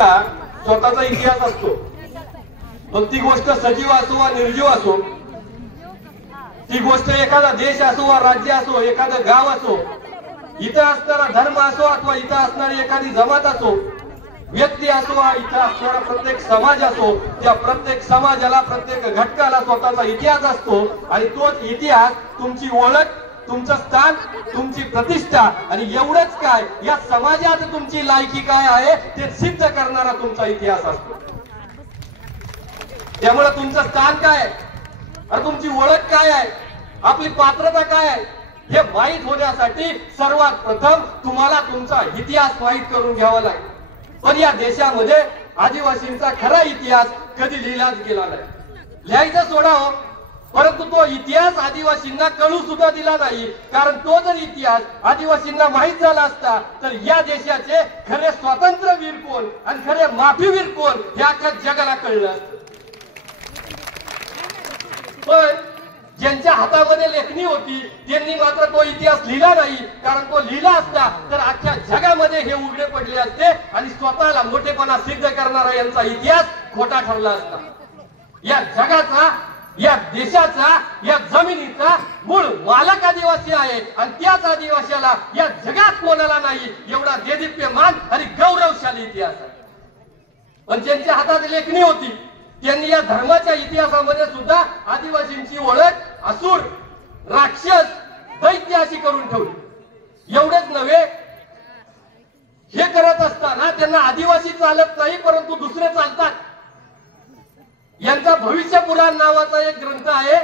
स्वतःचा इतिहास असतो, पण ती गोष्ट सजीव असो वा निर्जीव असो, ती गोष्ट एखादा देश असो वा राज्य असो, एखादं गाव असो, इथं असणारा धर्म असो अथवा इथं असणारी एखादी जमात असो, व्यक्ती असो वा इथं असणारा प्रत्येक समाज असो, त्या प्रत्येक समाजाला प्रत्येक घटकाला स्वतःचा इतिहास असतो आणि तोच इतिहास तुमची ओळख, तुमचं स्थान, तुमची प्रतिष्ठा आणि एवढंच काय या समाजात तुमची लायकी काय आहे ते सिद्ध करणारा तुमचा इतिहास असतो। त्यामुळे तुमचं स्थान काय आहे, तुमची ओळख काय आहे, आपली पात्रता काय आहे हे माहीत होण्यासाठी सर्वात प्रथम तुम्हाला तुमचा इतिहास माहीत करून घ्यावा लागेल। पण या देशामध्ये आदिवासींचा खरा इतिहास कधी लिहिलाच गेला नाही। लिहायचं सोडा हो, परंतु तो इतिहास आदिवासींना कळू सुद्धा दिला नाही, कारण तो जर इतिहास आदिवासींना माहीत झाला असता तर या देशाचे खरे स्वातंत्र्यवीर कोण आणि खरे माफीवीर कोण हे अख्ख्या जगाला कळलं असतं। पण ज्यांच्या हातामध्ये लेखणी होती त्यांनी मात्र तो इतिहास लिहिला नाही, कारण तो लिहिला असता तर अख्ख्या जगामध्ये हे उघडे पडले असते आणि स्वतःला मोठेपणा सिद्ध करणारा यांचा इतिहास खोटा ठरला असता। या जगाचा, या देशाचा, या जमिनीचा मूळ मालक आदिवासी आहे आणि त्याच आदिवासीला या जगात कोणाला नाही एवढा देदीप्यमान आणि गौरवशाली इतिहास आहे। पण ज्यांच्या हातात लेखणी होती त्यांनी या धर्माच्या इतिहासामध्ये सुद्धा आदिवासींची ओळख असुर, राक्षस, दैत्य अशी करून ठेवली। एवढेच नव्हे, हे करत असताना त्यांना आदिवासी चालत नाही परंतु दुसरे चालतात। यांचा भविष्य पुराण नावाचा एक ग्रंथ आहे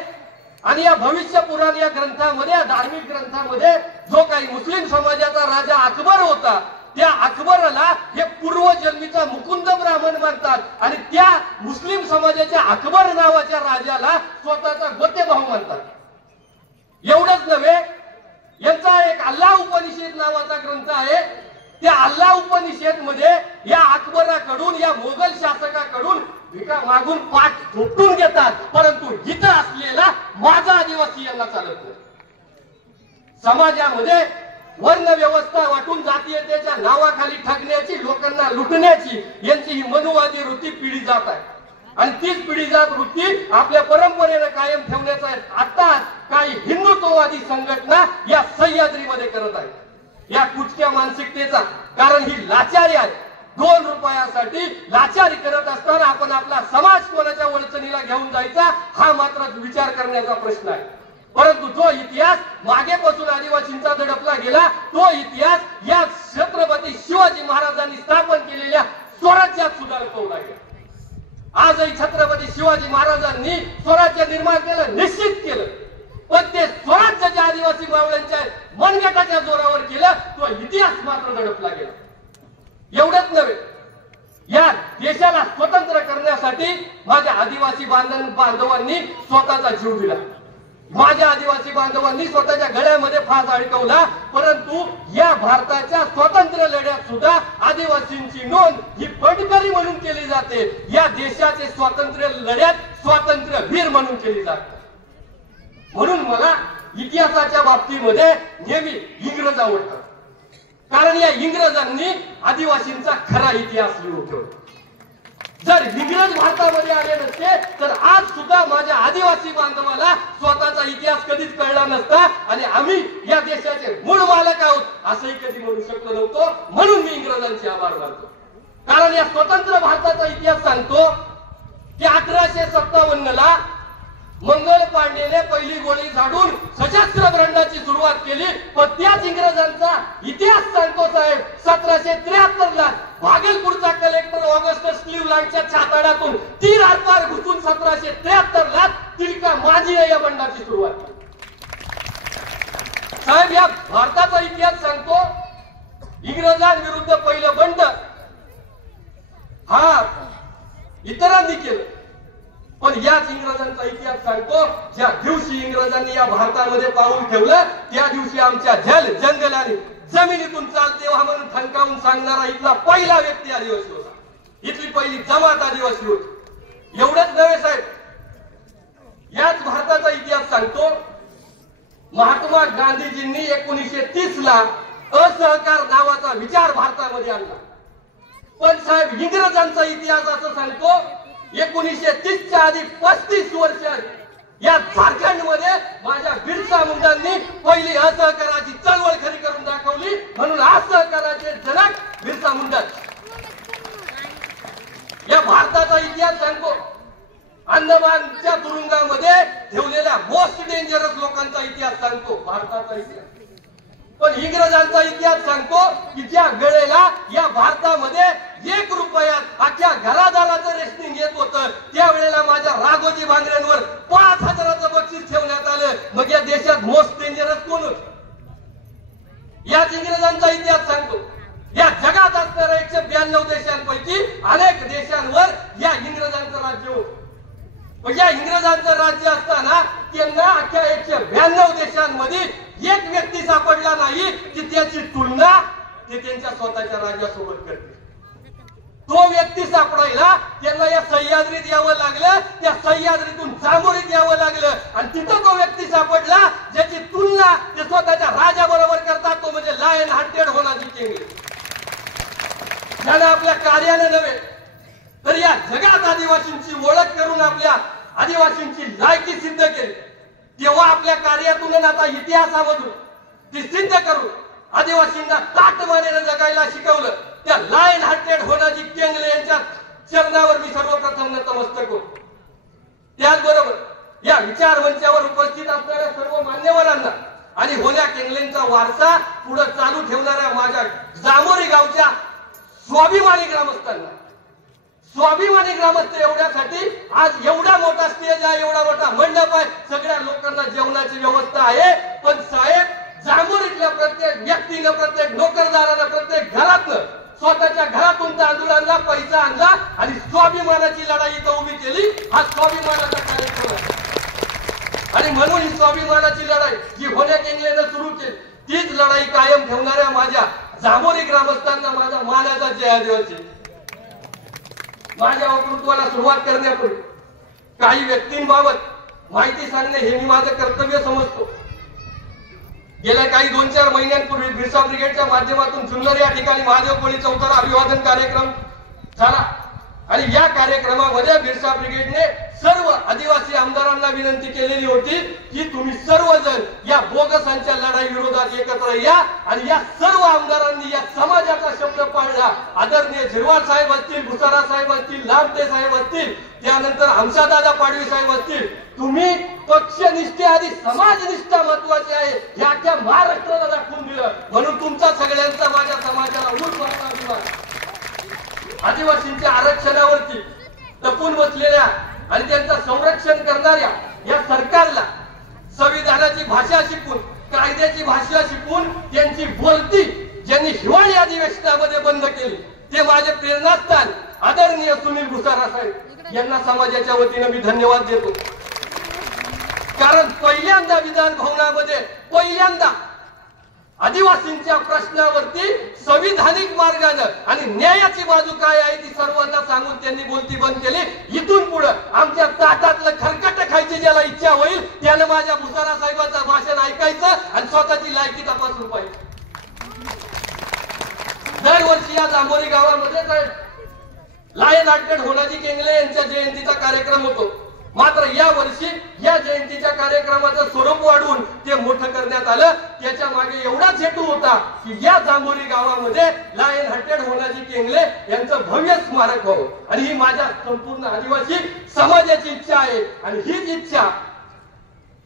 आणि या भविष्य पुराण या ग्रंथामध्ये, धार्मिक ग्रंथामध्ये जो काही मुस्लिम समाजाचा राजा अकबर होता त्या अकबरला हे पूर्वजन्मीचा मुकुंद ब्राह्मण मानतात आणि त्या मुस्लिम समाजाच्या अकबर नावाच्या राजाला स्वतःचा गोतेभाऊ मानतात। एवढंच नव्हे, यांचा एक अल्लाह उपनिषद नावाचा ग्रंथ आहे। त्या अल्लाह उपनिषद मध्ये या अकबराकडून, या मोगल शासकाकडून भिका मागून पाठ थोपटून घेतात, परंतु इथं असलेला माझा आदिवासी यांना चालत नाही। समाजामध्ये वर्ण व्यवस्था वाटून जातीयतेच्या नावाखाली ठगण्याची, लोकांना लुटण्याची यांची ही मनुवादी वृत्ती पिढी जात आहे आणि तीच पिढी जात वृत्ती आपल्या परंपरेने कायम ठेवण्याचा आता काही हिंदुत्ववादी संघटना या सह्याद्रीमध्ये करत आहेत या कुचक्या मानसिकतेचा। कारण ही लाचारी आहे। 2 रुपयासाठी लाचारी करत असताना आपण आपला समाज कोणाच्या वळचणीला घेऊन जायचा हा मात्र विचार करण्याचा प्रश्न आहे। परंतु जो इतिहास मागेपासून आदिवासींचा दडपला गेला तो इतिहास या छत्रपती शिवाजी महाराजांनी स्थापन केलेल्या स्वराज्यात सुद्धा लपवला गेला। आजही छत्रपती शिवाजी महाराजांनी स्वराज्य निर्माण केलं, निश्चित केलं, पण ते स्वराज्य ज्या आदिवासी मावळ्यांच्या मनगटाच्या जोरावर केलं तो इतिहास मात्र दडपला गेला। एवढंच नव्हे, या देशाला स्वतंत्र करण्यासाठी माझ्या आदिवासी बांधवांनी स्वतःचा जीव दिला। माझ्या आदिवासी बांधवांनी स्वतःच्या गळ्यामध्ये फास अडकवला, परंतु या भारताच्या स्वातंत्र्य लढ्यात सुद्धा आदिवासींची नोंद ही बंडकरी म्हणून केली जाते। या देशाचे स्वातंत्र्य लढ्यात स्वातंत्र्यवीर म्हणून केली जाते। म्हणून मला इतिहासाच्या बाबतीमध्ये नेहमी इंग्रज आवडतात, कारण या इंग्रजांनी आदिवासींचा खरा इतिहास लिहून ठेवला। जर इंग्रज भारतामध्ये आले नसते तर आज सुद्धा माझ्या आदिवासी बांधवाला स्वतःचा इतिहास कधीच कळला नसता आणि आम्ही या देशाचे मूळ मालक आहोत असंही कधी म्हणू शकलो नव्हतो। म्हणून मी इंग्रजांचे आभार मानतो, कारण या स्वतंत्र भारताचा इतिहास सांगतो की 1857 ला मंगळ पांडेने पहिली गोळी झाडून सशस्त्र ब्रंडाची सुरुवात केली, पण त्याच इंग्रजांचा इतिहास सांगतो साहेब 1773 ला भागलपूरचा कलेक्टर ऑगस्टस क्लिव्हलँडच्या छाताडातून तीर आरपार घुसून 1773 ला तिलका माझीने या बंडाची सुरुवात केली। साहेब, या भारताचा इतिहास सांगतो इंग्रजांविरुद्ध पहिलं बंड हा इतरांनी केलं, पण याच इंग्रजांचा इतिहास सांगतो ज्या दिवशी इंग्रजांनी या भारतामध्ये पाऊल ठेवलं त्या दिवशी आमच्या जंगलाने जमिनीतून चालते व्हा म्हणून ठणकावून सांगणारा इथला पहिला व्यक्ती आदिवासी होता, इथली पहिली जमात आदिवासी होती। एवढंच नव्हे साहेब, याच भारताचा इतिहास सांगतो महात्मा गांधीजींनी 1930 ला असहकार नावाचा विचार भारतामध्ये आणला, पण साहेब इंग्रजांचा इतिहास असं सांगतो 1930 च्या आधी 35 वर्ष या झारखंडमध्ये माझ्या बिरसा मुंडांनी पहिली असहकाराची चळवळ खरी करून दाखवली, म्हणून असहकाराचे जनक बिरसा मुंडा. या भारताचा इतिहास सांगतो अंदमानच्या तुरुंगामध्ये ठेवलेल्या मोस्ट डेंजरस लोकांचा इतिहास सांगतो भारताचा इतिहास. पण इंग्रजांचा इतिहास सांगतो की ज्या वेळेला या भारतामध्ये 1 रुपयात अख्ख्या घरादाराचं रेशनिंग येत होतं, त्यावेळेला माझ्या राघोजी भांगरेंवर 5000चं बक्षीस ठेवण्यात आलं. मग या देशात मोस्ट डेंजरस कोण होत? याच इंग्रजांचा इतिहास सांगतो. या जगात असणाऱ्या 192 देशांपैकी अनेक देशांवर या इंग्रजांचं राज्य होतं. या इंग्रजांचं राज्य असताना त्यांना अख्ख्या 192 देशांमध्ये एक व्यक्ती सापडला नाही की त्याची तुलना ते त्यांच्या स्वतःच्या राज्यासोबत करते. तो व्यक्ती सापडायला त्यांना या सह्याद्रीत यावं लागलं, त्या सह्याद्रीतून जांभोरीत यावं लागलं, आणि तिथं तो व्यक्ती सापडला ज्याची तुलना ते स्वतःच्या राजाबरोबर करतात, तो म्हणजे लायन हार्टेड होनाजी केंगले. ज्यानं आपल्या कार्याने नव्हे तर या जगात आदिवासींची ओळख करून आपल्या आदिवासींची लायकी सिद्ध केली. तेव्हा आपल्या कार्यातून आता इतिहासामधून ती सिद्ध करून आदिवासींना ताटमानेने जगायला शिकवलं. त्या लायन हार्टेड होनाजी केंगले यांच्या चरणावर मी सर्वप्रथम नतमस्तक होतो. त्याचबरोबर या विचार मंचावर उपस्थित असणाऱ्या सर्व मान्यवरांना आणि होल्या केंगलेंचा वारसा पुढे चालू ठेवणाऱ्या माझ्या जांभोरी गावच्या स्वाभिमानी ग्रामस्थांना, स्वाभिमानी ग्रामस्थ एवढ्यासाठी आज एवढा मोठा स्टेज आहे, एवढा मोठा मंडप आहे, सगळ्या लोकांना जेवणाची व्यवस्था आहे. पण साहेब जांभोरीतल्या प्रत्येक व्यक्तीनं, प्रत्येक नोकरदारानं, प्रत्येक घरातनं स्वतःच्या घरातून तांदूळ आणला, पैसा आणला आणि स्वाभिमानाची लढाई इथं उभी केली. हा स्वाभिमानाचा कार्यक्रम आहे. आणि म्हणून ही स्वाभिमानाची लढाई जी होण्या केंगलेनं सुरू केली, तीच लढाई कायम ठेवणाऱ्या माझ्या जांभोरी ग्रामस्थांना माझा मानाचा जय आदिवासी. माझ्या वक्तृत्वाला सुरुवात करण्यापूर्वी काही व्यक्तींबाबत माहिती सांगणे हे मी माझं कर्तव्य समजतो. गेल्या काही 2-4 महिन्यांपूर्वी बिरसा ब्रिगेडच्या माध्यमातून जुन्नर या ठिकाणी महादेव कोळी चौथरा अभिवादन कार्यक्रम झाला, आणि या कार्यक्रमामध्ये बिरसा ब्रिगेडने सर्व आदिवासी आमदारांना विनंती केलेली होती की तुम्ही सर्वजण या बोगसांच्या लढाई विरोधात एकत्र या. आणि या सर्व आमदारांनी या समाजाचा शब्द पाळला. आदरणीय झिरवाळ साहेब असतील, भुसारा साहेब असतील, लांबटे साहेब असतील, त्यानंतर हमसादादा पाडवी साहेब असतील, तुम्ही पक्षनिष्ठे आधी समाजनिष्ठा महत्वाची आहे हे अख्ख्या महाराष्ट्राला दाखवून दिलं. म्हणून तुमचा सगळ्यांचा माझ्या समाजाला उठवाचा अभिमान. आदिवासींच्या आरक्षणावरती टपून बसलेल्या आणि त्यांचं संरक्षण करणाऱ्या या सरकारला संविधानाची भाषा शिकून, कायद्याची भाषा शिकून त्यांची बोलती ज्यांनी हिवाळी अधिवेशनामध्ये बंद केली, ते माझे प्रेरणास्थान आदरणीय सुनील भुसारा साहेब यांना समाजाच्या वतीने मी धन्यवाद देतो. कारण पहिल्यांदा विधान भवनामध्ये पहिल्यांदा आदिवासींच्या प्रश्नावरती संविधानिक मार्गाने आणि न्यायाची बाजू काय आहे ती सर्वांना सांगून त्यांनी बोलती बंद केली. इथून पुढे आमच्या ताटातलं खरकट खायची ज्याला इच्छा होईल त्यानं माझ्या भुसारा साहेबांचं भाषण ऐकायचं आणि स्वतःची लायकी तपासून पाहिजे. दरवर्षी या जांभोरी गावामध्ये लायन हार्टेड होनाजी केंगले यांच्या जयंतीचा कार्यक्रम होतो. मात्र या वर्षी या जयंतीच्या कार्यक्रमाचं स्वरूप वाढवून ते मोठं करण्यात आलं. त्याच्या मागे एवढाच हेतू होता की या जांभोरी गावामध्ये लायन हार्टेड होनाजी केंगले यांचं भव्य स्मारक व्हावं. आणि ही माझ्या संपूर्ण आदिवासी समाजाची इच्छा आहे. आणि हीच इच्छा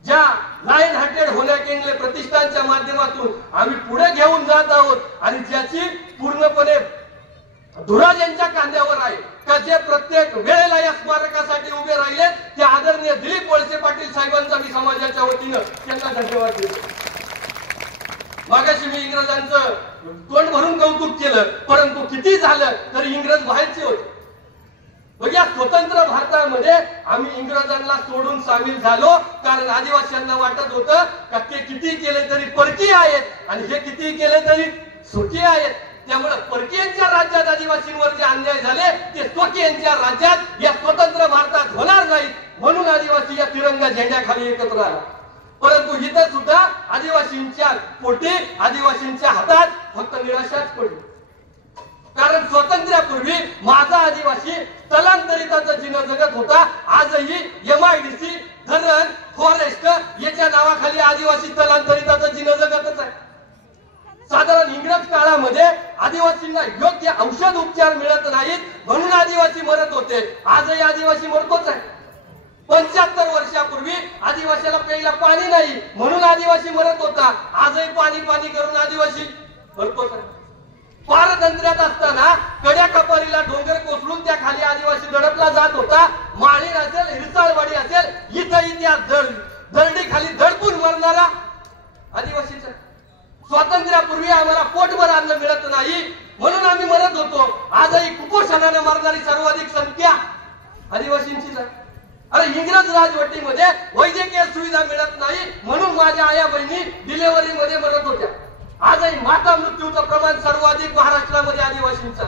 ज्या लायन हार्टेड होण्या केंगले प्रतिष्ठानच्या माध्यमातून आम्ही पुढे घेऊन जात आहोत आणि ज्याची पूर्णपणे धुराज यांच्या कांद्यावर आहे का जे प्रत्येक वेळेला या स्मारकासाठी उभे राहिले, ते आदरणीय दिलीप वळसे पाटील साहेबांचा मी समाजाच्या वतीनं त्यांना धन्यवाद देतो. मागाशी मी इंग्रजांचं तोंड भरून कौतुक केलं, परंतु किती झालं तरी इंग्रज बाहेरचे होते. या स्वतंत्र भारतामध्ये आम्ही इंग्रजांना सोडून सामील झालो कारण आदिवासींना वाटत होतं का ते किती केले तरी परकीय आहेत आणि हे किती केले तरी सुखी आहेत. त्यामुळे परकीयांच्या राज्यात आदिवासींवर जे अन्याय झाले ते स्वकीयांच्या राज्यात या स्वतंत्र भारतात होणार नाहीत, म्हणून आदिवासी या तिरंगा झेंड्याखाली एकत्र आला. परंतु इथं सुद्धा आदिवासींच्या पोटी, आदिवासींच्या हातात फक्त निराशाच पडली. कारण स्वातंत्र्यापूर्वी माझा आदिवासी स्थलांतरिताचं जीवन जगत होता. आजही MIDC, धरण, फॉरेस्ट याच्या नावाखाली आदिवासी स्थलांतरिताचं जीवन जगतच आहे. साधारण इंग्रज काळामध्ये आदिवासींना योग्य औषध उपचार मिळत नाहीत म्हणून आदिवासी मरत होते. आजही आदिवासी मरतोच आहे. 75 वर्षापूर्वी आदिवासीला प्यायला पाणी नाही म्हणून आदिवासी मरत होता. आजही पाणी पाणी करून आदिवासी मरतोच आहे. पारतंत्र्यात असताना कड्या कपारीला डोंगर कोसळून त्या खाली आदिवासी दडपला जात होता. माळी असेल, हिरसाळवाडी असेल, इथंही त्या दरडी खाली दडपून मरणारा आदिवासीचा. स्वातंत्र्यापूर्वी आम्हाला पोटभर अन्न मिळत नाही म्हणून आम्ही मरत होतो. आजही कुपोषणाने मरणारी सर्वाधिक संख्या आदिवासींचीच आहे. अरे इंग्रज राजवटीमध्ये वैद्यकीय सुविधा मिळत नाही म्हणून माझ्या आया बहिणी डिलिव्हरी मध्ये मरत होत्या. आजही माता मृत्यूचं प्रमाण सर्वाधिक महाराष्ट्रामध्ये आदिवासींचा.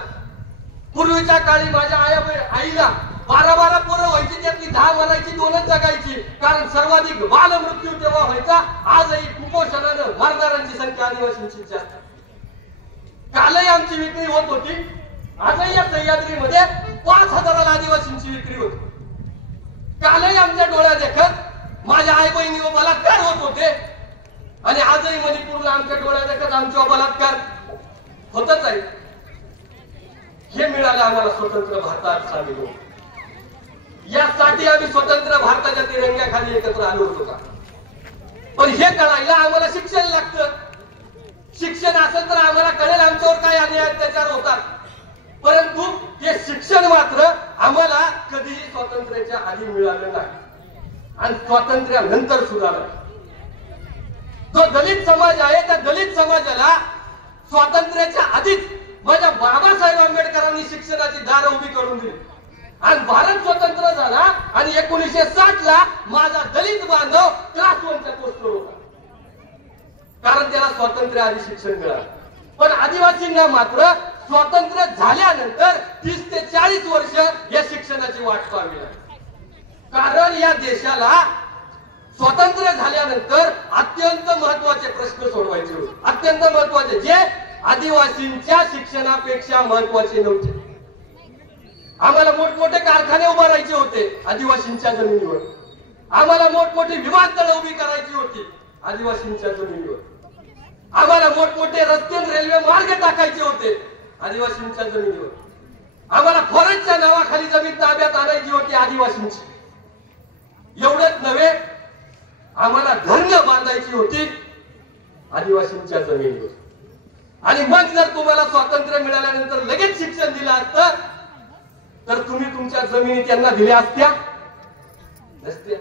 पूर्वीच्या काळी माझ्या आईला 12 पोरं व्हायची, त्यातली 10 मरायची, 2च जगायची. कारण सर्वाधिक बाल मृत्यू तेव्हा व्हायचा. आजही कुपोषणानं मरणाऱ्यांची संख्या आदिवासींची जास्त. कालही आमची विक्री होत होती. आजही या सह्याद्रीमध्ये 5000 आदिवासींची विक्री होती. कालही आमच्या डोळ्या देखत माझ्या आई बहिणीवर बलात्कार होत होते आणि आजही मणिपूरला आमच्या डोळ्या देखत आमच्यावर बलात्कार होतच आहे. हे मिळालं आम्हाला स्वतंत्र भारतात सामील होऊन. यासाठी आम्ही स्वतंत्र भारताच्या तिरंग्याखाली एकत्र आलो होतो का? पण हे कळायला आम्हाला शिक्षण लागतं. शिक्षण असेल तर आम्हाला कळेल आमच्यावर काय अन्याय अत्याचार होतात. परंतु हे शिक्षण मात्र आम्हाला कधीही स्वातंत्र्याच्या आधी मिळालं नाही आणि स्वातंत्र्यानंतर सुद्धा नाही. जो दलित समाज आहे त्या दलित समाजाला स्वातंत्र्याच्या आधीच माझ्या बाबासाहेब आंबेडकरांनी शिक्षणाची दार उभी करून दिली आणि भारत स्वतंत्र झाला आणि 1960 ला माझा दलित बांधव क्लास 1च्या पोस्टवर होता. कारण त्याला स्वातंत्र्य आधी शिक्षण मिळालं. पण आदिवासींना मात्र स्वातंत्र्य झाल्यानंतर 30 ते 40 वर्ष या शिक्षणाची वाट पाहावी लागली. कारण या देशाला स्वातंत्र्य झाल्यानंतर अत्यंत महत्वाचे प्रश्न सोडवायचे होते. अत्यंत महत्वाचे, जे आदिवासींच्या शिक्षणापेक्षा महत्वाचे नव्हते. आम्हाला मोठमोठे कारखाने उभारायचे होते आदिवासींच्या जमिनीवर. आम्हाला मोठमोठी विमानतळ उभी करायची होती आदिवासींच्या जमिनीवर. आम्हाला मोठमोठे रस्ते, रेल्वे मार्ग टाकायचे होते आदिवासींच्या जमिनीवर. आम्हाला फॉरेस्टच्या नावाखाली जमीन ताब्यात आणायची होती आदिवासींची. एवढंच नव्हे, आम्हाला धरणं बांधायची होती आदिवासींच्या जमिनीवर. आणि मग जर तुम्हाला स्वातंत्र्य मिळाल्यानंतर लगेच शिक्षण दिलं असतं तर तुम्ही तुमच्या जमिनी त्यांना दिल्या असत्या नसत्या.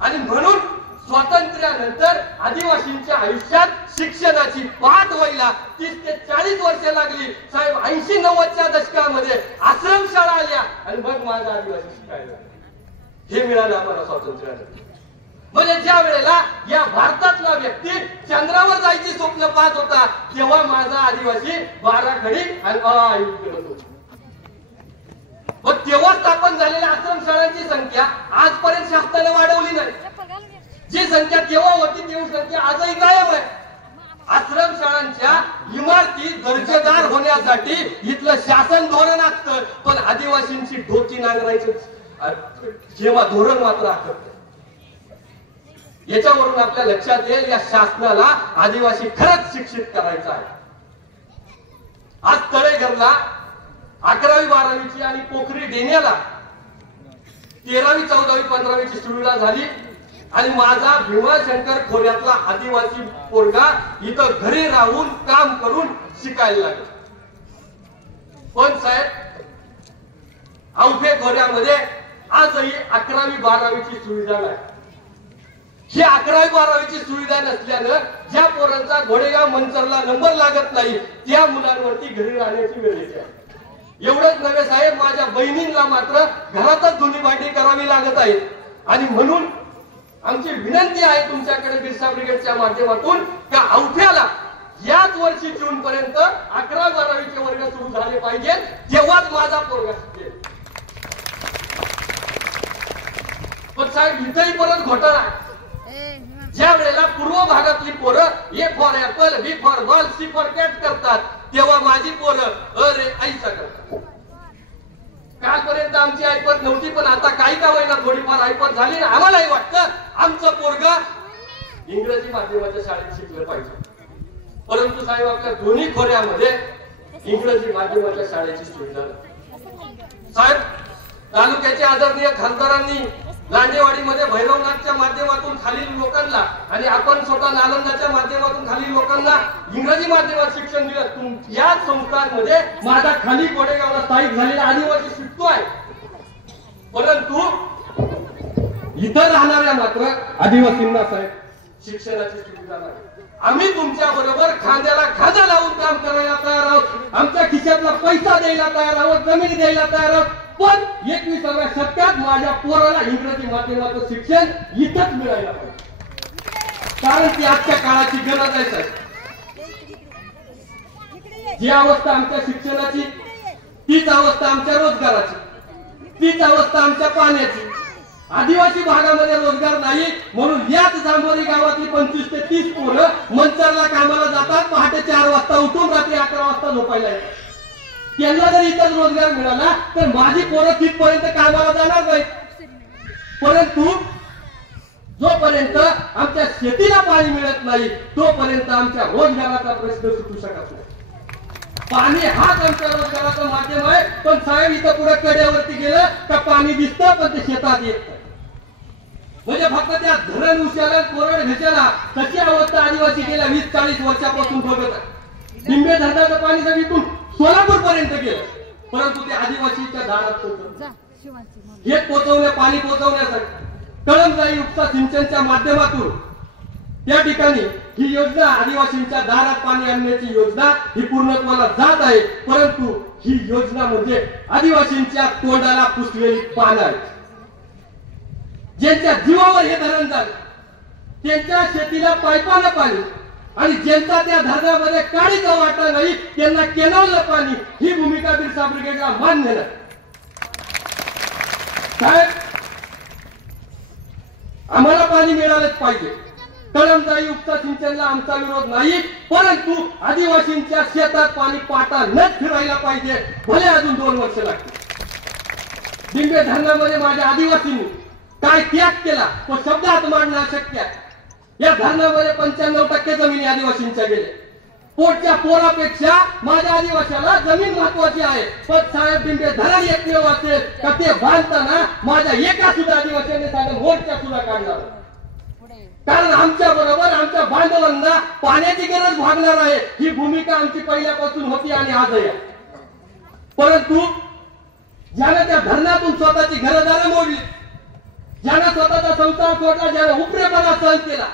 आणि म्हणून स्वातंत्र्यानंतर आदिवासींच्या आयुष्यात शिक्षणाची पाठ व्हायला 30 ते 40 वर्ष लागली. साहेब 80-90च्या दशकामध्ये आश्रमशाळा आल्या आणि मग माझा आदिवासी शिकायला. हे मिळालं आम्हाला स्वातंत्र्यानंतर. म्हणजे ज्या वेळेला या भारतातला व्यक्ती चंद्रावर जायची स्वप्न पाहत होता तेव्हा माझा आदिवासी 12 खडी आणि करत होता. मग तेव्हा स्थापन झालेल्या आश्रमशाळांची संख्या आजपर्यंत शासनाने वाढवली नाही. जी संख्या तेव्हा होती तेवढी संख्या आजही कायम आहे. आश्रमशाळांच्या इमारती दर्जेदार होण्यासाठी इथलं शासन धोरण असतं, पण आदिवासींची डोकी नांगरायचं जेव्हा धोरण मात्र आखत. याच्यावरून आपल्या लक्षात येईल या शासनाला आदिवासी खरंच शिक्षित करायचा आहे. आज तळेघरला 11वी 12वीची आणि पोखरी डेन्याला 13वी 14वी 15वीची सुविधा झाली आणि माझा भीमाशंकर खोऱ्यातला आदिवासी पोरगा इथं घरी राहून काम करून शिकायला लागला. पण साहेब औफे खोऱ्यामध्ये आजही 11वी 12वीची सुविधा नाही. ही 11वी 12वीची सुविधा नसल्यानं ज्या पोरांचा घोडेगाव मंचरला नंबर लागत नाही त्या मुलांवरती घरी राहण्याची वेळ येते. एवढंच नव्हे साहेब, माझ्या बहिणींना मात्र घरातच धुणी भांडी करावी लागत आहे. आणि म्हणून आमची विनंती आहे तुमच्याकडे बिरसा ब्रिगेडच्या माध्यमातून त्या औफ्याला याच वर्षी जून पर्यंत 11वी 12वीचे वर्ग सुरू झाले पाहिजे, तेव्हाच माझा पोरगा शिकेल. पण साहेब इथेही परत घोटाळा. ज्या वेळेला पूर्व भागातली पोरं A for apple, B for ball, C for cat करतात तेव्हा माझी पोरं अरे ऐसा करतात. कालपर्यंत आमची ऐपत नव्हती, पण आता काही का होईना थोडीफार ऐपत झाली ना. आम्हालाही वाटतं आमचं पोरग इंग्रजी माध्यमाच्या शाळेत शिकलं पाहिजे, परंतु साहेब आपल्या दोन्ही खोऱ्यामध्ये इंग्रजी माध्यमाच्या शाळेची सुविधा नाही. साहेब तालुक्याचे आदरणीय खासदारांनी लांडेवाडीमध्ये भैरवनाथच्या माध्यमातून खालील लोकांना आणि आपण स्वतः नालंदाच्या माध्यमातून खालील लोकांना इंग्रजी माध्यमात शिक्षण दिलं. या संस्थांमध्ये माझा खाली कोडेगावला स्थायिक झालेला आदिवासी शिकतोय, परंतु इथं राहणाऱ्या मात्र आदिवासींना साहेब शिक्षणाची सुविधा नाही. आम्ही तुमच्या बरोबर खांद्याला खांदा लावून काम करायला तयार आहोत, आमच्या खिशातला पैसा द्यायला तयार आहोत, जमीन द्यायला तयार आहोत, पण 21व्या शतकात माझ्या पोराला इंग्रजी माध्यमाचं शिक्षण इथंच मिळायला पाहिजे, कारण ती आजच्या काळाची गरज आहे साहेब. जी अवस्था आमच्या शिक्षणाची, तीच अवस्था आमच्या रोजगाराची, तीच अवस्था आमच्या पाण्याची. आदिवासी भागामध्ये रोजगार नाही म्हणून याच जांभोरी गावातली 25 ते 30 पोरं मंचरला कामाला जातात, पहाटे 4 वाजता उठून रात्री 11 वाजता झोपायला येतात. त्यांना जर इथं रोजगार मिळाला तर माझी पोरं तिथपर्यंत कामाला जाणार नाही. परंतु जोपर्यंत आमच्या शेतीला पाणी मिळत नाही तोपर्यंत आमच्या रोजगाराचा प्रश्न सुटू शकत नाही. पाणी हाच आमच्या रोजगाराचं माध्यम आहे. पण साहेब इथं पुढे कड्यावरती गेलं तर पाणी दिसतं पण ते शेतात येत नाही. म्हणजे फक्त त्या धरण उशाला कोरड घ्यायला तशी अवस्था आदिवासी गेल्या 20-40 वर्षापासून बघत आहे. डिंबे धरणाचं पाणी जर इथून सोलापूर पर्यंत गेलं, परंतु ते आदिवासीच्या दारात पोहोचत. हे पाणी पोहोचवण्यासाठी कळमजाई उपसा सिंचनच्या माध्यमातून त्या ठिकाणी ही योजना आदिवासींच्या दारात पाणी आणण्याची योजना ही पूर्णत्वाला जात आहे. परंतु ही योजना म्हणजे आदिवासींच्या तोंडाला पुसलेली पानं आहे. ज्यांच्या जीवावर हे धरण झालं, त्यांच्या शेतीला पायपानं पाणी आणि ज्यांचा त्या धरणामध्ये काळीचा वाटा नाही त्यांना केनालला पाणी, ही भूमिका बिरसा ब्रिगेडला मान्य नाही. साहेब आम्हाला पाणी मिळालंच पाहिजे. कळमजाई उपसा सिंचनला आमचा विरोध नाही, परंतु आदिवासींच्या शेतात पाणी पाटा न फिरायला पाहिजे, भले अजून 2 वर्ष लागतील. डिंबे धरणामध्ये माझ्या आदिवासींनी काय त्याग केला तो शब्दात मांडणं अशक्य आहे. या धरणामध्ये 95% जमिनी आदिवासींच्या गेल्या. पोटच्या पोरापेक्षा माझ्या आदिवासीला जमीन महत्वाची आहे. पण साहेब डिंबे धरण एकमेव असेल का ते बांधताना माझ्या एका सुद्धा आदिवासीने साधं मोर्चा सुद्धा काढला, कारण आमच्या बरोबर आमच्या बांधवांना पाण्याची गरज भागणार आहे. ही भूमिका आमची पहिल्यापासून होती आणि आजही आहे. परंतु ज्याने त्या धरणातून स्वतःची घरदारं मोडली, ज्याने स्वतःचा संसार सोडला, ज्याने उपरेपणा सहन केला,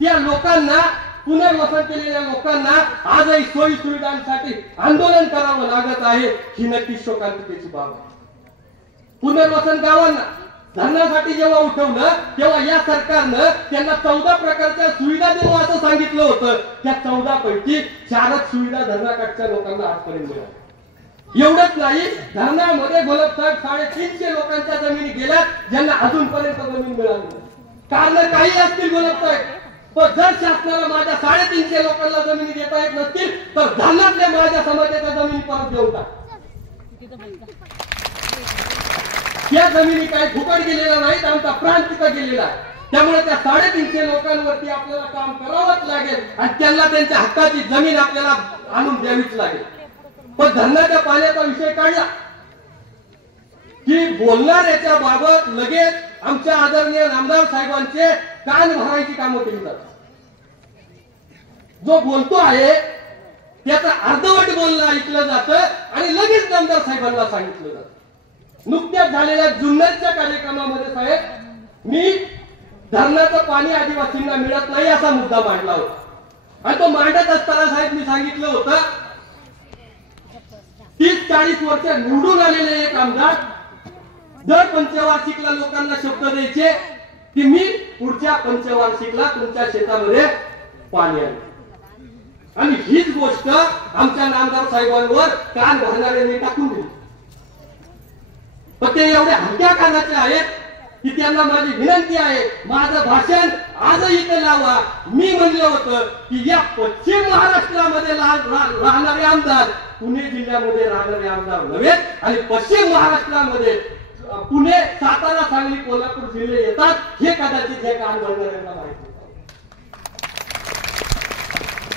त्या लोकांना पुनर्वसन केलेल्या लोकांना आजही सोयी सुविधांसाठी आंदोलन करावं लागत आहे. ही नक्की शोकांतिकेची बाब आहे. पुनर्वसन गावांना धरणासाठी जेव्हा उठवलं तेव्हा या सरकारनं त्यांना 14 प्रकारच्या सुविधा देऊ असं सांगितलं होतं. त्या 14 पैकी 4च सुविधा धरणाकाठच्या लोकांना आजपर्यंत मिळाल्या. एवढंच नाही, धरणामध्ये गोलपसाहेब 350 लोकांच्या जमिनी गेल्या ज्यांना अजूनपर्यंत जमीन मिळाली नाही. कारण काही असतील गोलपसाहेब, पण जर शासनाला माझ्या 350 लोकांना जमिनी देता येत नसतील तर धरणातल्या माझ्या समाजाच्या जमिनी परत देऊन टाक. या जमिनी काही फुकट गेलेल्या नाहीत, आमचा प्राण तिथं गेलेला आहे. त्यामुळे त्या 350 लोकांवरती आपल्याला काम करावंच लागेल आणि त्यांना त्यांच्या हक्काची जमीन आपल्याला आणून द्यावीच लागेल. पण धरणाच्या पाण्याचा विषय काढला की बोलणाऱ्याच्या बाबत लगेच आमच्या आदरणीय नामदार साहेबांचे कान भरायची कामं केली जातात. जो बोलतो आहे त्याचं अर्धवट बोलणं ऐकलं जातं आणि लगेच नामदार साहेबांना सांगितलं जातं. नुकत्याच झालेल्या जुन्नरच्या कार्यक्रमामध्ये साहेब मी धरणाचं पाणी आदिवासींना मिळत नाही असा मुद्दा मांडला होता आणि तो मांडत असताना साहेब मी सांगितलं होतं 30-40 वर्ष निवडून आलेले एक आमदार दर पंचवार्षिकला लोकांना शब्द द्यायचे की मी पुढच्या पंचवार्षिकला तुमच्या शेतामध्ये पाणी आणेन, आणि हीच गोष्ट आमच्या नामदार साहेबांवर कान भरणाऱ्यांनी टाकून दिली. पण ते एवढे हलक्या कानाचे आहेत की त्यांना माझी विनंती आहे, माझं भाषण आजही इथे लावा. मी म्हणलं होतं की या पश्चिम महाराष्ट्रामध्ये राहणारे आमदार पुणे जिल्ह्यामध्ये राहणारे आमदार नव्हे, आणि पश्चिम महाराष्ट्रामध्ये पुणे, सातारा, सांगली, कोल्हापूर जिल्हे येतात हे कदाचित हे काम करणाऱ्यांना माहिती.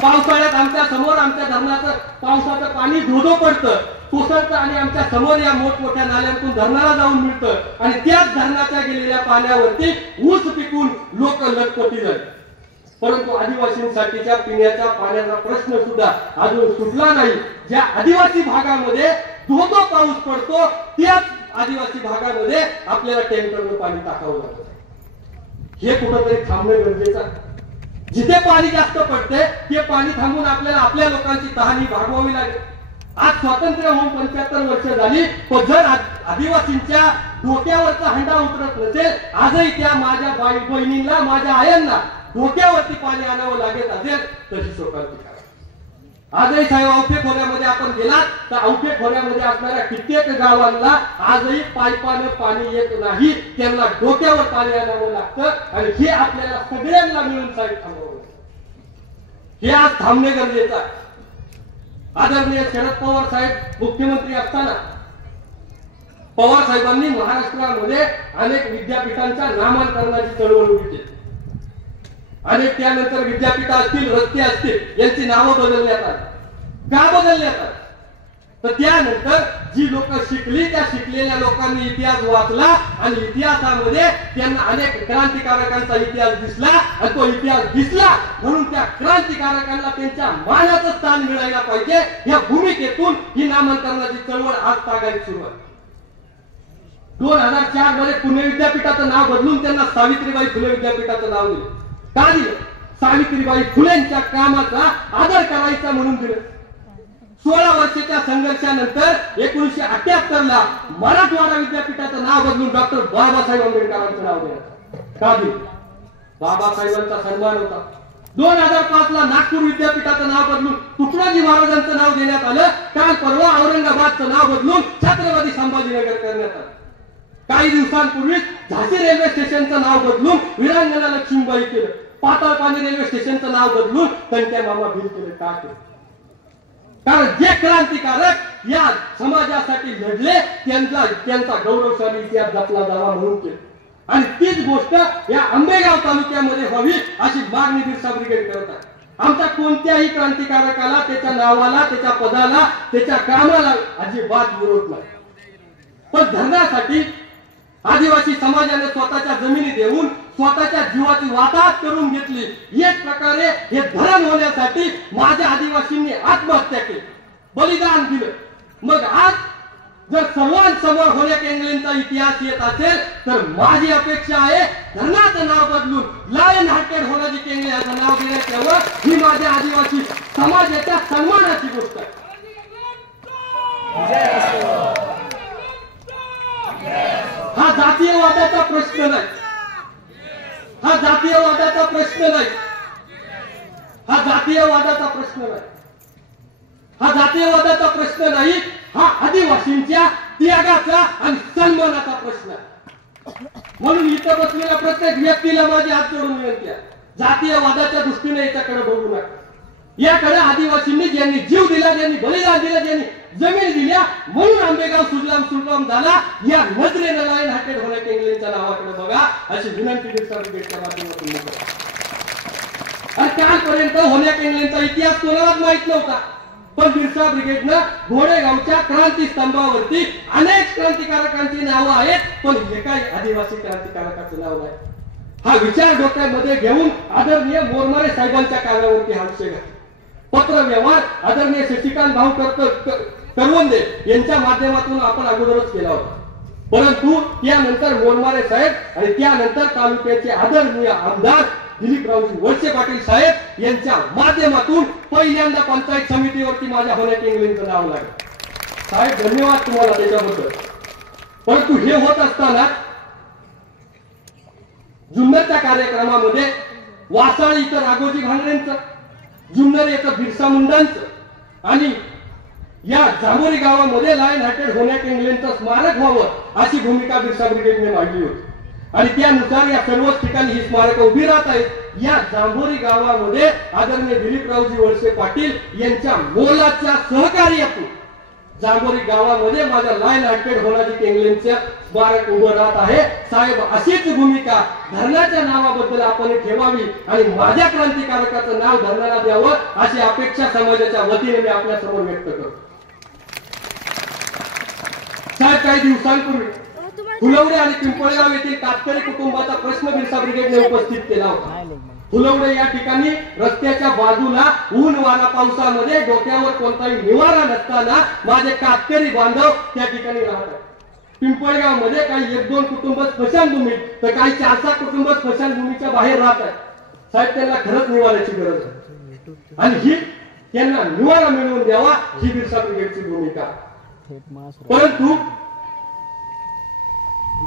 पावसाळ्यात आमच्या समोर आमच्या धरणाचं पावसाचं पाणी धोधो पडतं, कोसळतं आणि आमच्या समोर या मोठमोठ्या नाल्यांतून धरणाला जाऊन मिळतं आणि त्याच धरणाच्या गेलेल्या पाण्यावरती ऊस पिकून लोक लटपटी झाले. परंतु आदिवासींसाठीच्या पिण्याच्या पाण्याचा प्रश्न सुद्धा अजून सुटला नाही. ज्या आदिवासी भागामध्ये धोधो पाऊस पडतो त्याच आदिवासी भागामध्ये आपल्याला टँकरनं पाणी टाकावं लागतं. हे कुठंतरी थांबणं गरजेचं आहे. जिथे पाणी जास्त पडते ते पाणी थांबून आपल्याला आपल्या लोकांची तहानी भागवावी लागेल. आज स्वातंत्र्य होऊन 75 वर्ष झाली, पण जर आदिवासींच्या डोक्यावरचा हंडा उतरत नसेल, आजही त्या माझ्या बहिणींना, माझ्या आयांना डोक्यावरती पाणी आणावं लागत असेल तर ही शोकांती करा. आजही साहेब औफे खोऱ्यामध्ये आपण गेलात तर औफे खोऱ्यामध्ये असणाऱ्या कित्येक गावांना आजही पाईपानं पाणी येत नाही, त्यांना डोक्यावर पाणी आणावं लागतं आणि हे आपल्याला सगळ्यांना मिळून साहेब थांबवलं. हे आज थांबणे गरजेचं आहे. आदरणीय शरद पवार साहेब मुख्यमंत्री असताना पवार साहेबांनी महाराष्ट्रामध्ये अनेक विद्यापीठांच्या नामांतरणाची चळवळ उभी केली आणि त्यानंतर विद्यापीठ असतील, रस्ते असतील यांची नावं बदलण्यात आली. का बदलण्यात आली? तर त्यानंतर जी लोक शिकली त्या शिकलेल्या लोकांनी इतिहास वाचला आणि इतिहासामध्ये त्यांना अनेक क्रांतिकारकांचा इतिहास दिसला आणि तो इतिहास दिसला म्हणून त्या क्रांतिकारकांना त्यांच्या मानाचं स्थान मिळायला पाहिजे या भूमिकेतून ही नामांतरणाची चळवळ आज तागायला सुरू आहे. 2004 मध्ये पुणे विद्यापीठाचं नाव बदलून त्यांना सावित्रीबाई फुले विद्यापीठाचं नाव दिलं. का दिलं? सावित्रीबाई फुलेंच्या कामाचा आदर करायचा म्हणून दिलं. 16 वर्षाच्या संघर्षानंतर 1978 ला मराठवाडा विद्यापीठाचं नाव बदलून डॉक्टर बाबासाहेब आंबेडकरांचं नाव दिलं. का दिलं? बाबासाहेबांचा सन्मान होता. 2005 ला नागपूर विद्यापीठाचं नाव बदलून तुकडोजी महाराजांचं नाव देण्यात आलं. काल परवा औरंगाबादचं नाव बदलून छत्रपती संभाजीनगर करण्यात आलं. काही दिवसांपूर्वी झाशी रेल्वे स्टेशनचं नाव बदलून वीरांगना लक्ष्मीबाई केलं. पाताळपाणी रेल्वे स्टेशनचं नाव बदलून त्यांच्या मामा भील केलं. का केलं? कारण जे क्रांतिकारक या समाजासाठी लढले त्यांचा गौरवशाली इतिहास जपला जावा म्हणून केलं. आणि तीच गोष्ट या आंबेगाव तालुक्यामध्ये व्हावी अशी मागणी बिरसा ब्रिगेड करत आहे. आमच्या कोणत्याही क्रांतिकारकाला, त्याच्या नावाला, त्याच्या पदाला, त्याच्या कामाला अजिबात विरोध नाही. पण धरणासाठी आदिवासी समाजाने स्वतःच्या जमिनी देऊन स्वतःच्या जीवाची वाताहत करून घेतली. एक प्रकारे हे धरण होण्यासाठी माझ्या आदिवासींनी आत्महत्या केली, बलिदान दिलं. मग आज जर सर्वांसमोर होण्या केंगलेंचा इतिहास येत असेल तर माझी अपेक्षा आहे धरणाचं नाव बदलून लायन हार्टेड होण्याची केंगले याचं नाव देण्यात यावं. ही माझ्या आदिवासी समाजाच्या सन्मानाची गोष्ट आहे. हा जातीयवादाचा प्रश्न नाही. हा जातीयवादाचा प्रश्न नाही. हा जातीयवादाचा प्रश्न नाही. हा जातीयवादाचा प्रश्न नाही. हा आदिवासींच्या त्यागाचा आणि सन्मानाचा प्रश्न आहे. म्हणून इथं बसलेल्या प्रत्येक व्यक्तीला माझी हात जोडून विनंती आहे, जातीयवादाच्या दृष्टीने याच्याकडे बघू नका. याकडे आदिवासींनी ज्यांनी जीव दिला, ज्यांनी बलिदान दिलं, ज्यांनी जमीन दिल्या म्हणून आंबेगाव सुजलाम सुफलाम झाला, या नजरेनं लाईन हार्टेड होण्या केंगलेंच्या नावाकडे बघा अशी विनंती बिरसा ब्रिगेडच्या माध्यमातून करतो. आणि कालपर्यंत होण्या केंगलेंचा इतिहास कोणालाच माहित नव्हता. पण बिरसा ब्रिगेडनं घोडेगावच्या क्रांती स्तंभावरती अनेक क्रांतिकारकांची नावं आहेत, पण हे काही आदिवासी क्रांतिकारकाचं नाव नाही. हा विचार डोक्यामध्ये घेऊन आदरणीय मोरमारे साहेबांच्या कार्यावरती हास्य घातला. पत्र व्यवहार आदरणीय शशिकांत भाऊ करवंदे यांच्या माध्यमातून आपण अगोदरच केला होता. परंतु त्यानंतर मोरमारे साहेब आणि त्यानंतर तालुक्याचे आदरणीय आमदार दिलीपरावजी वळसे पाटील साहेब यांच्या माध्यमातून पहिल्यांदा पंचायत समितीवरती माझ्या होण्या केंगलेंचं नाव लागलं. साहेब धन्यवाद तुम्हाला त्याच्याबद्दल. परंतु हे होत असताना जुन्नरच्या कार्यक्रमामध्ये वासाळी इथं राघोजी भांगरेंचं, जुन्नर येतं बिरसा मुंडांचं आणि या जांभोरी गावामध्ये लायन हार्टेड होण्या केंगलेंचं स्मारक व्हावं अशी भूमिका बिरसा ब्रिगेडने मांडली होती. आणि त्यानुसार या सर्वच ठिकाणी ही स्मारक उभी राहत आहेत. या जांभोरी गावामध्ये आदरणीय दिलीपरावजी वळसे पाटील यांच्या मोलाच्या सहकार्यातून जांभोरी गावामध्ये माझ्या लाईन हार्टेड होनाजी टेंगलेंचं स्मारक उभं राहत आहे. साहेब अशीच भूमिका धरणाच्या नावाबद्दल आपण ठेवावी आणि माझ्या क्रांतिकारकाचं नाव धरणाला द्यावं अशी अपेक्षा समाजाच्या वतीने मी आपल्या समोर व्यक्त करतो. साहेब काही दिवसांपूर्वी फुलवडे आणि पिंपळगाव येथील कातकरी कुटुंबाचा प्रश्न बिरसा ब्रिगेडने उपस्थित केला होता. फुलवडे या ठिकाणी रस्त्याच्या बाजूला ऊन वारा पावसामध्ये डोक्यावर कोणताही निवारा नसताना माझे कातकरी बांधव त्या ठिकाणी राहतात. पिंपळगाव मध्ये काही 1-2 कुटुंब स्मशानभूमीत तर काही 4-6 कुटुंब स्मशानभूमीच्या बाहेर राहतात. साहेब त्यांना खरंच निवाऱ्याची गरज आहे आणि ही त्यांना निवारा मिळवून द्यावा ही बिरसा ब्रिगेडची भूमिका. परंतु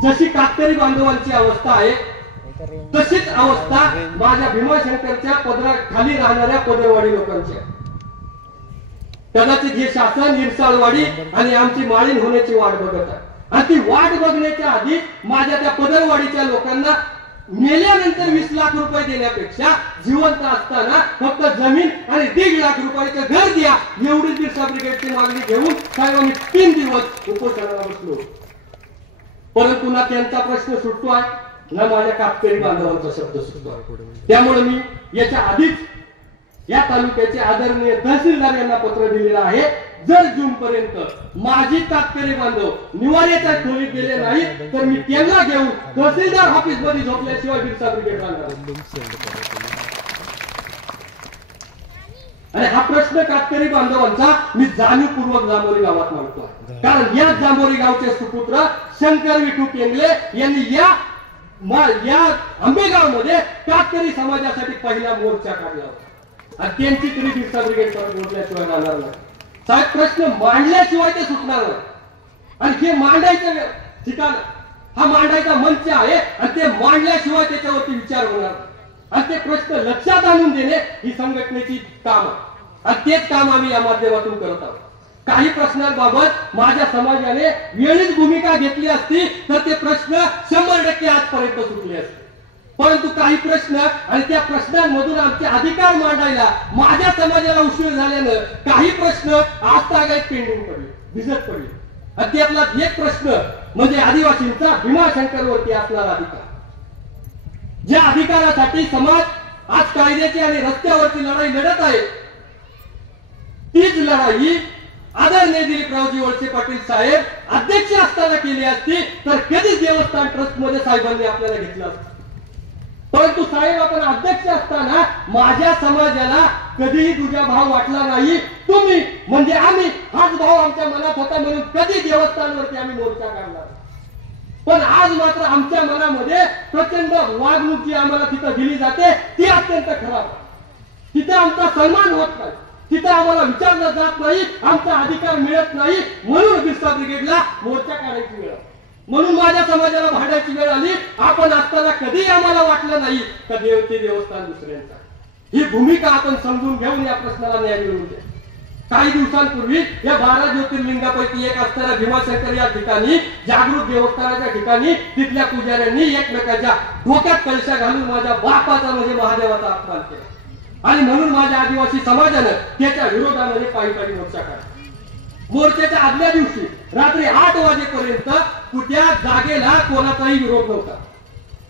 जशी कातकरी बांधवांची अवस्था आहे तशीच अवस्था माझ्या भीमाशंकरच्या पदराखाली राहणाऱ्या पदरवाडी लोकांची आहे. कदाचित हे शासन इरसाळवाडी आणि आमची माळीण होण्याची वाट बघत आहे आणि ती वाट बघण्याच्या आधी माझ्या त्या पदरवाडीच्या लोकांना मेल्यानंतर 20 लाख रुपये देण्यापेक्षा जिवंत असताना फक्त जमीन आणि 1.5 लाख रुपयाचं घर द्या एवढीच बिरसा ब्रिगेडची मागणी घेऊन साहेब आम्ही 3 दिवस उपोषणाला बसलो. परंतु ना त्यांचा प्रश्न सुटतोय ना माझ्या कातकरी बांधवांचा शब्द सुटतोय. त्यामुळे मी याच्या आधीच या तालुक्याचे आदरणीय तहसीलदार यांना पत्र दिलेलं आहे. जर जून पर्यंत माझी कातकरी बांधव निवाऱ्याच्या खोलीत गेले नाही तर मी त्यांना घेऊन तहसीलदार ऑफिस मध्ये झोपल्याशिवाय बिरसा ब्रिगेड राहणार. आणि हा प्रश्न कातकरी बांधवांचा मी जाणीवपूर्वक जांभोरी गावात मांडतोय. कारण या जांभोरी गावचे सुपुत्र शंकर विठू टेंगले यांनी या आंबेगाव मध्ये कातकरी समाजासाठी पहिला मोर्चा काढला होता आणि त्यांची तरी बिरसा ब्रिगेड परत बोलल्याशिवाय राहणार नाही. साहेब प्रश्न मांडल्याशिवाय ते सुटणार नाही आणि हे मांडायचं ठिकाण हा मांडायचा मंच आहे आणि ते मांडल्याशिवाय त्याच्यावरती विचार होणार आणि ते प्रश्न लक्षात आणून देणे ही संघटनेची काम आहे आणि तेच काम आम्ही या माध्यमातून करत आहोत. काही प्रश्नांबाबत माझ्या समाजाने वेळीच भूमिका घेतली असती तर ते प्रश्न 100% आजपर्यंत सुटले असते. परंतु काही प्रश्न आणि त्या प्रश्नांमधून आमचे अधिकार मांडायला माझ्या समाजाला उशीर झाल्यानं काही प्रश्न आजतागायत पेंडिंग पडले भिजत पडले. आणि त्यातला एक प्रश्न म्हणजे आदिवासींचा भीमाशंकरवरती असणारा अधिकार. ज्या अधिकारासाठी समाज आज कायद्याची आणि रस्त्यावरची लढाई लढत आहे तीच लढाई आदरणीय दिलीपरावजी वळसे पाटील साहेब अध्यक्ष असताना केली असती तर कधीच देवस्थान ट्रस्ट मध्ये साहेबांनी आपल्याला घेतलं असतं. परंतु साहेब आपण अध्यक्ष असताना माझ्या समाजाला कधीही तुझा भाव वाटला नाही. तुम्ही म्हणजे आम्ही हाच भाव आमच्या मनात होता म्हणून कधी देवस्थानवरती आम्ही मोर्चा काढला. पण आज मात्र आमच्या मनामध्ये प्रचंड वागणूक जी आम्हाला तिथं दिली जाते ती अत्यंत खराब. तिथं आमचा सन्मान होत नाही, तिथं आम्हाला विचारलं जात नाही, आमचा अधिकार मिळत नाही. म्हणून बिरसा ब्रिगेडला मोर्चा काढायची वेळ, म्हणून माझ्या समाजाला भांडायची वेळ आली. आपण असताना कधी आम्हाला वाटलं नाही का ते देवस्थान दुसऱ्यांचा. ही भूमिका आपण समजून घेऊन या प्रश्नाला न्याय मिळवून द्या. काही दिवसांपूर्वी या 12 ज्योतिर्लिंगापैकी एक असणाऱ्या भीमाशंकर या ठिकाणी जागृत देवस्थानाच्या ठिकाणी तिथल्या पुजाऱ्यांनी एकमेकांच्या डोक्यात कळशा घालून माझ्या बापाचा म्हणजे महादेवाचा अपमान केला आणि म्हणून माझ्या आदिवासी समाजानं त्याच्या विरोधामध्ये पायी मोर्चा काढला. मोर्चाच्या आदल्या दिवशी रात्री 8 वाजेपर्यंत त्या जागेला कोणाचाही विरोध नव्हता.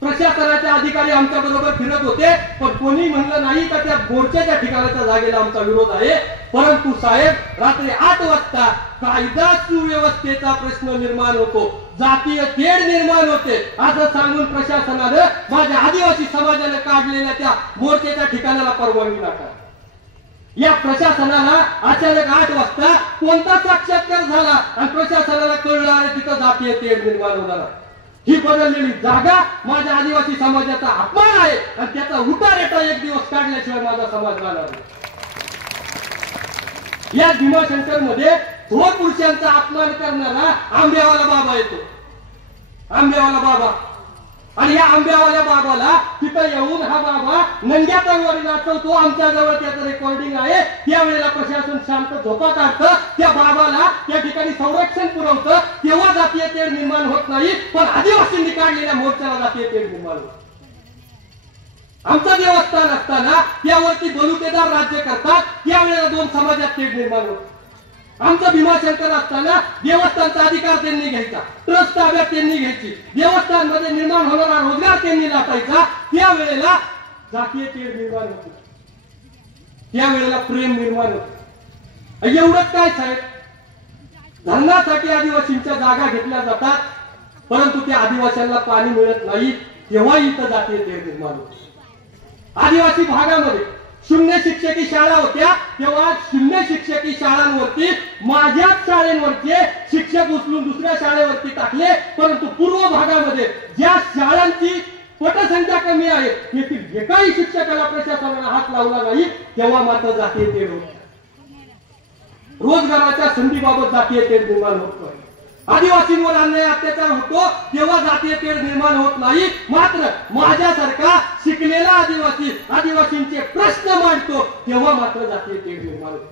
प्रशासनाचे अधिकारी आमच्या बरोबर फिरत होते पण कोणी म्हणलं नाही का त्या मोर्चाच्या ठिकाणाच्या जागेला आमचा विरोध आहे. परंतु साहेब रात्री 8 वाजता कायदा सुव्यवस्थेचा प्रश्न निर्माण होतो, जातीय तेढ निर्माण होते असं सांगून प्रशासनानं माझ्या आदिवासी समाजाने काढलेल्या त्या मोर्चाच्या ठिकाणाला परवानगी नाकारली. या प्रशासनाला अचानक 8 वाजता कोणता साक्षात्कार झाला आणि प्रशासनाला कळलं आणि तिथं जातीय तेढ निर्माण होणार. ही बदललेली जागा माझ्या आदिवासी समाजाचा अपमान आहे आणि त्याचा उठारेटा एक दिवस काढल्याशिवाय माझा समाज राहणार नाही. या भीमाशंकर मध्ये थोर पुरुषांचा अपमान करणारा आंब्यावाला बाबा येतो. आंब्यावाला बाबा आणि या आंब्यावाल्या बाबाला तिथं येऊन हा बाबा नंग्या तलवारी नाचवतो. आमच्या जवळ त्याचं रेकॉर्डिंग आहे. त्यावेळेला प्रशासन शांत झोपा काढतं. त्या बाबाला त्या ठिकाणी संरक्षण पुरवतं. तेव्हा जातीय तेढ निर्माण होत नाही. पण आदिवासींनी काढलेल्या मोर्चाला जातीय तेढ निर्माण होत. आमचं देवस्थान असताना त्यावरती बलुतेदार राज्य करतात. त्यावेळेला दोन समाजात तेढ निर्माण होत. आमचं भीमाशंकर असताना देवस्थानचा अधिकार त्यांनी घ्यायचा, ट्रस्ट ताब्यात त्यांनी घ्यायची, देवस्थान मध्ये निर्माण होणारा रोजगार त्यांनी लाटायचा. त्यावेळेला जातीय तेढ निर्माण होती. त्यावेळेला प्रेम निर्माण होत. एवढंच काय साहेब, धरणासाठी आदिवासींच्या जागा घेतल्या जातात, परंतु त्या आदिवासींना पाणी मिळत नाही. तेव्हा इथं जातीय तेढ निर्माण होते. आदिवासी भागामध्ये शून्य शिक्षकी शाळा होत्या. तेव्हा शून्य शिक्षकी शाळांवरती माझ्याच शाळेवरचे शिक्षक उचलून दुसऱ्या शाळेवरती टाकले. परंतु पूर्व भागामध्ये ज्या शाळांची पटसंख्या कमी आहे तेथील एकाही शिक्षकाला प्रशासनाने हात लावला नाही. तेव्हा मात्र जातीय तेढ होत. रोजगाराच्या संधीबाबत जातीय तेढ निर्माण होत. आदिवासींवर अन्याय अत्याचार होतो तेव्हा जातीय तेढ निर्माण होत नाही. मात्र माझ्यासारखा शिकलेला आदिवासी आदिवासींचे प्रश्न मांडतो तेव्हा मात्र जातीय तेढ निर्माण होते.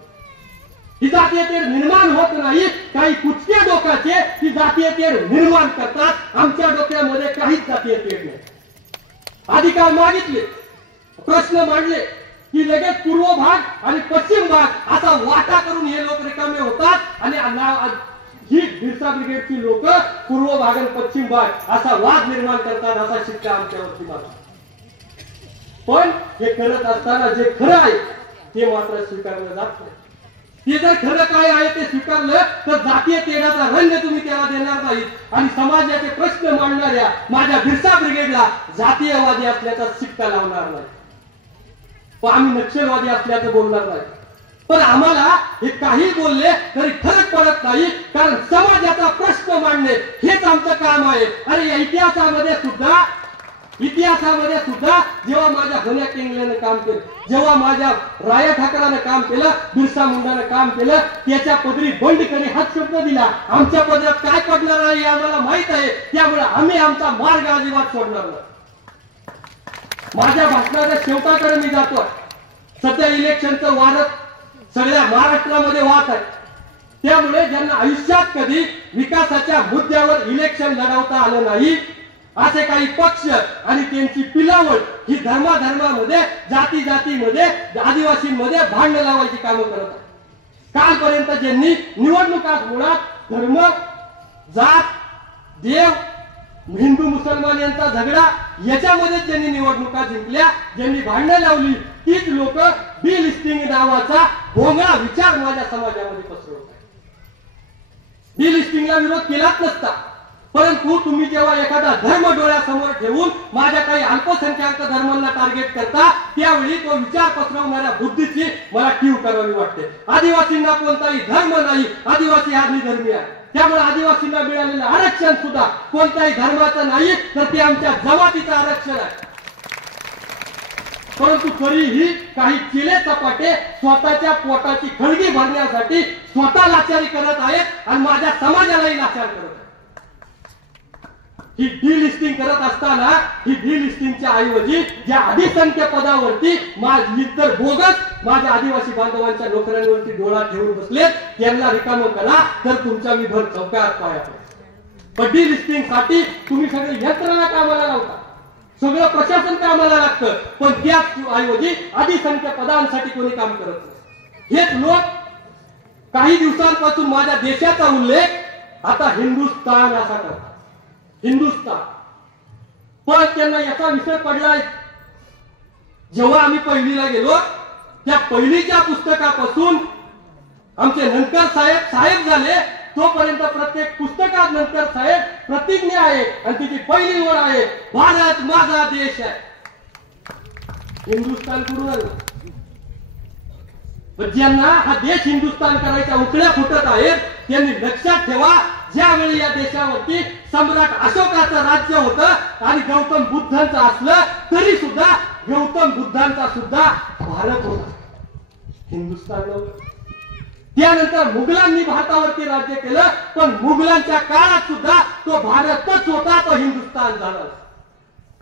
ही जातीय तेढ निर्माण होत नाही. काही कुचके डोक्याचे ही जातीय तेढ निर्माण करतात. आमच्या डोक्यामध्ये काहीच जातीय तेढ नाही. अधिकार मागितले, प्रश्न मांडले की लगेच पूर्व भाग आणि पश्चिम भाग असा वाटा करून हे लोक रिकामे होतात आणि ही बिरसा ब्रिगेडची लोक पूर्व भाग आणि पश्चिम भाग असा वाद निर्माण करतात. असा शिक्का आमच्यावरती मारतात. पण हे करत असताना जे खरं आहे ते मात्र स्वीकारलं जात नाही. ते जर खरं काय आहे ते स्वीकारलं तर जातीय तेढाचा रंग तुम्ही त्याला देणार नाहीत. आणि समाजाचे प्रश्न मांडणाऱ्या माझ्या बिरसा ब्रिगेडला जातीयवादी असल्याचा शिक्का लावणार नाही. पण आम्ही नक्षलवादी असल्याचं बोलणार नाही. पण आम्हाला हे काही बोलले तरी फरक पडत नाही. कारण समाजाचा प्रश्न मांडणे हेच आमचं काम आहे. आणि या इतिहासामध्ये सुद्धा जेव्हा माझ्या होण्या केंगल्यानं काम केलं, जेव्हा माझ्या राया ठाकरानं काम केलं, बिरसा मुंडानं काम केलं, त्याच्या पदरी बंडकरी हाच शब्द दिला. आमच्या पदरात काय पडणार आहे हे आम्हाला माहित आहे. त्यामुळे आम्ही आमचा मार्ग अजिबात सोडणार नाही. माझ्या भाषणाच्या शेवटाकडे मी जातो. सध्या इलेक्शनचं वारं सगळ्या महाराष्ट्रामध्ये वाहत आहे. त्यामुळे ज्यांना आयुष्यात कधी विकासाच्या मुद्द्यावर इलेक्शन लढवता आलं नाही असे काही पक्ष आणि त्यांची पिलावळ ही धर्माधर्मामध्ये जातीमध्ये आदिवासींमध्ये भांडण लावायची कामं करत आहे. कालपर्यंत ज्यांनी निवडणुकात मुळात धर्म, जात, देव, हिंदू मुसलमान यांचा झगडा याच्यामध्ये ज्यांनी निवडणुका जिंकल्या, ज्यांनी भांडणं लावली, तीच लोक डिलिस्टिंग नावाचा भोंगळा विचार माझ्या समाजामध्ये पसरवत आहे. डिलिस्टिंगला विरोध केलाच नसता, परंतु तुम्ही जेव्हा एखादा धर्म डोळ्यासमोर ठेवून माझ्या काही अल्पसंख्याक धर्मांना टार्गेट करता त्यावेळी तो विचार पसरवणाऱ्या बुद्धीची मला कीव करावी वाटते. आदिवासींना कोणताही धर्म नाही, आदिवासी हा निधर्मी आहे. त्यामुळे आदिवासींना मिळालेलं आरक्षण सुद्धा कोणत्याही धर्माचं नाही तर ते आमच्या जमातीचं आरक्षण आहे. परंतु तरीही काही चिले चपाटे स्वतःच्या पोटाची खळगी भरण्यासाठी स्वतः लाचारी करत आहेत आणि माझ्या समाजालाही लाचार करत आहेत. ही डिलिस्टिंग करत असताना ही डिलिस्टिंगच्या ऐवजी ज्या अधिसंख्य पदावरती इतर बोगस माझ्या आदिवासी बांधवांच्या नोकऱ्यांवरती डोळा ठेवून बसलेत त्यांना रिकामं करा तर तुमच्या मी भर चौकात पाया पडेल. पण डिलिस्टिंग साठी तुम्ही सगळे यंत्रणा कामाला लावता, सगळं प्रशासन कामाला लागतं, पण त्याच ऐवजी अधिसंख्य पदांसाठी कोणी काम करत नाही. हेच लोक काही दिवसांपासून माझ्या देशाचा उल्लेख आता हिंदुस्तान असा करतात. हिंदुस्तान, पण त्यांना याचा विसर पडलाय. जेव्हा आम्ही पहिलीला गेलो त्या पहिलीच्या पुस्तकापासून आमचे नंतर साहेब झाले तोपर्यंत प्रत्येक पुस्तकात नंतर साहेब प्रतिज्ञा आहे आणि तिची पहिली ओळ आहे, भारत माझा देश आहे. हिंदुस्तान कुठून आलं? ज्यांना हा देश हिंदुस्तान करायच्या उकळ्या फुटत आहेत त्यांनी लक्षात ठेवा, ज्यावेळी या देशावरती सम्राट अशोकाचं राज्य होतं आणि गौतम बुद्धांचं असलं तरी सुद्धा गौतम बुद्धांचा सुद्धा भारत होता, हिंदुस्तान नव्हतं. त्यानंतर मुघलांनी भारतावरती राज्य केलं, पण मुघलांच्या काळात सुद्धा तो भारतच होता, तो हिंदुस्तान झाला.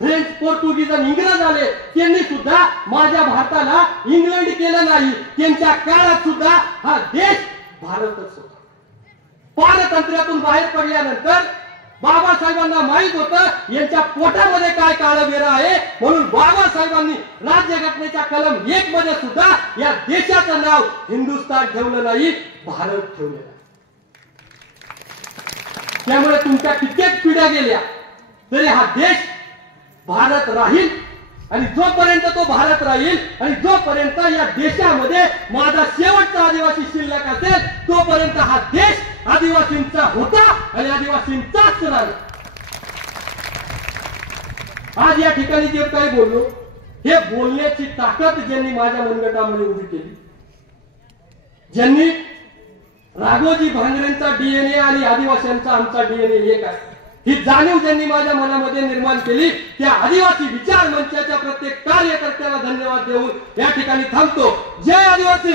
फ्रेंच, पोर्तुगीज आणि इंग्रज आले, त्यांनी सुद्धा माझ्या भारताला इंग्लंड केलं नाही. त्यांच्या काळात सुद्धा हा देश भारतच होता. पारतंत्र्यातून बाहेर पडल्यानंतर बाबासाहेबांना माहित होतं यांच्या पोटामध्ये काय काळवेरा आहे, म्हणून बाबासाहेबांनी राज्यघटनेच्या कलम 1 मध्ये सुद्धा या देशाचं नाव हिंदुस्थान ठेवलं नाही, भारत ठेवलं. त्यामुळे तुमच्या कित्येक पिढ्या गेल्या तरी हा देश भारत राहील. आणि जोपर्यंत तो भारत राहील आणि जोपर्यंत या देशामध्ये माझा शेवटचा आदिवासी शिल्लक असेल तोपर्यंत हा देश आदिवासींचा होता आणि आदिवासींचाच राहील. आज या ठिकाणी जे काही बोललो हे बोलण्याची ताकद ज्यांनी माझ्या मनगटामध्ये उभी केली, ज्यांनी राघोजी भांगरेंचा डीएनए आणि आदिवासींचा आमचा डीएनए एक आहे ही जाणीव ज्यांनी माझ्या मनामध्ये निर्माण केली, त्या आदिवासी विचार मंचाच्या प्रत्येक कार्यकर्त्याला धन्यवाद देऊन या ठिकाणी थांबतो. जय आदिवासी.